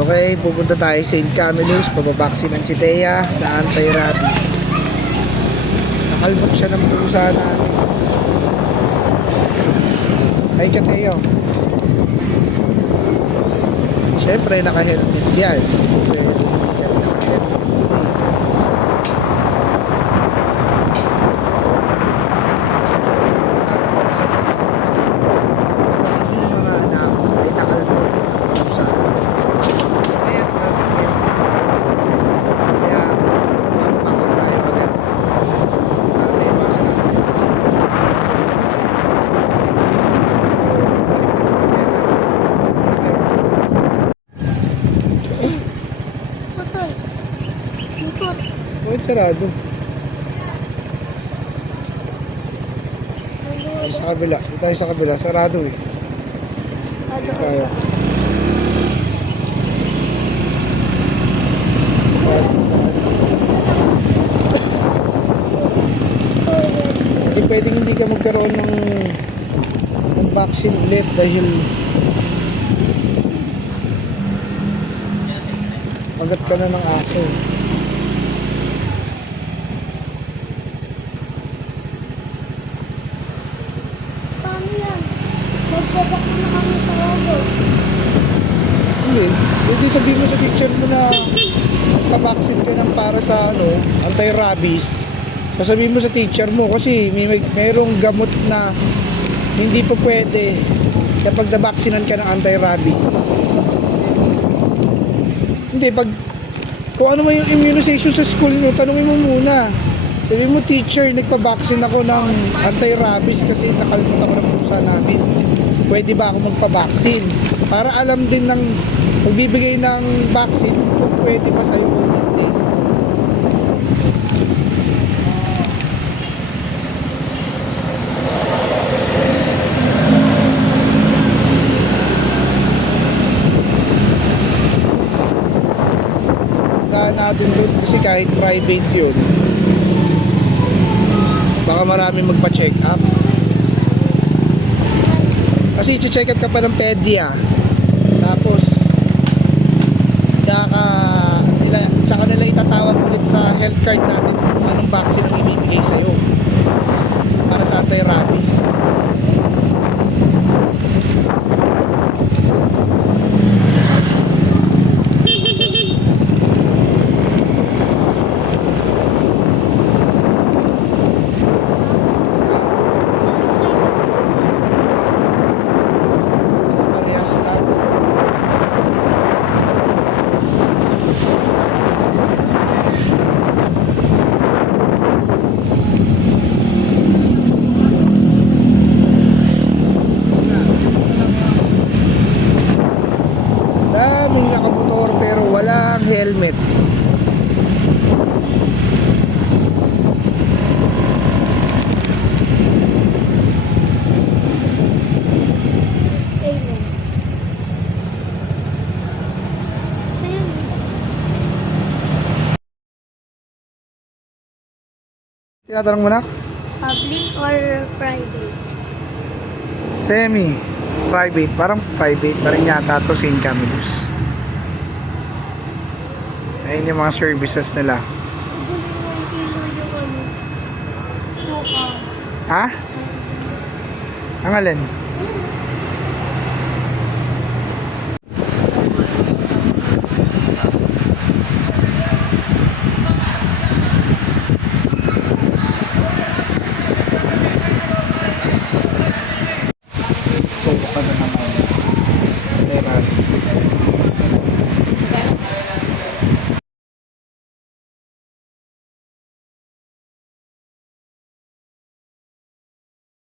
Okay, pupunta tayo sa St. Camillus, pababaksinan si Thea na anti-rabies. Nakalbot siya ng pusa namin. Ay Teo. Siyempre, naka-helmet yan. Pwede yan, naka-helmet. Yung mga anak ay nakalbot ng pusa. Kaya nakalbot yung Kaya, magpaksin tayo agad. Para may iwasan natin. Patay. Lupot. Oh, sarado. Ay, sa kabila. Dito tayo sa kabila. Sarado eh. Ano? Tayo. Hindi pwedeng hindi ka magkaroon ng ng vaccine ulit dahil Pagat ka na ng aso. Paano yan? Magpapak na kami sa August. Hindi. Hindi sabihin mo sa teacher mo na ka-vaccine ka ng para sa ano, anti-rabies. Sasabihin mo sa teacher mo kasi may, may mayroong gamot na hindi pa pwede kapag na-vaccinean ka ng anti-rabies. Hindi, pag kung ano man yung immunization sa school nyo, tanungin mo muna. Sabi mo, teacher, nagpa-vaccine ako ng anti-rabies kasi nakalmot ako ng pusa namin. Pwede ba ako magpa-vaccine? Para alam din ng magbibigay ng vaccine kung pwede ba sa'yo o hindi. Tandaan natin doon kasi kahit private yun, baka marami magpa-check up. Kasi i-check up ka pa ng pedya. Tapos, tsaka nila, tsaka nila itatawag ulit sa health card natin anong vaccine ang ibibigay sa'yo. Para sa anti-rabies. Parehas lang. Daming nakamotor pero walang helmet. Tinatanong mo na? Public or private? Semi. Private. Parang private pa rin yata to St. Camillus. Ayun yung mga services nila. Ha? Ang alin? Ito pa na naman. Rabies.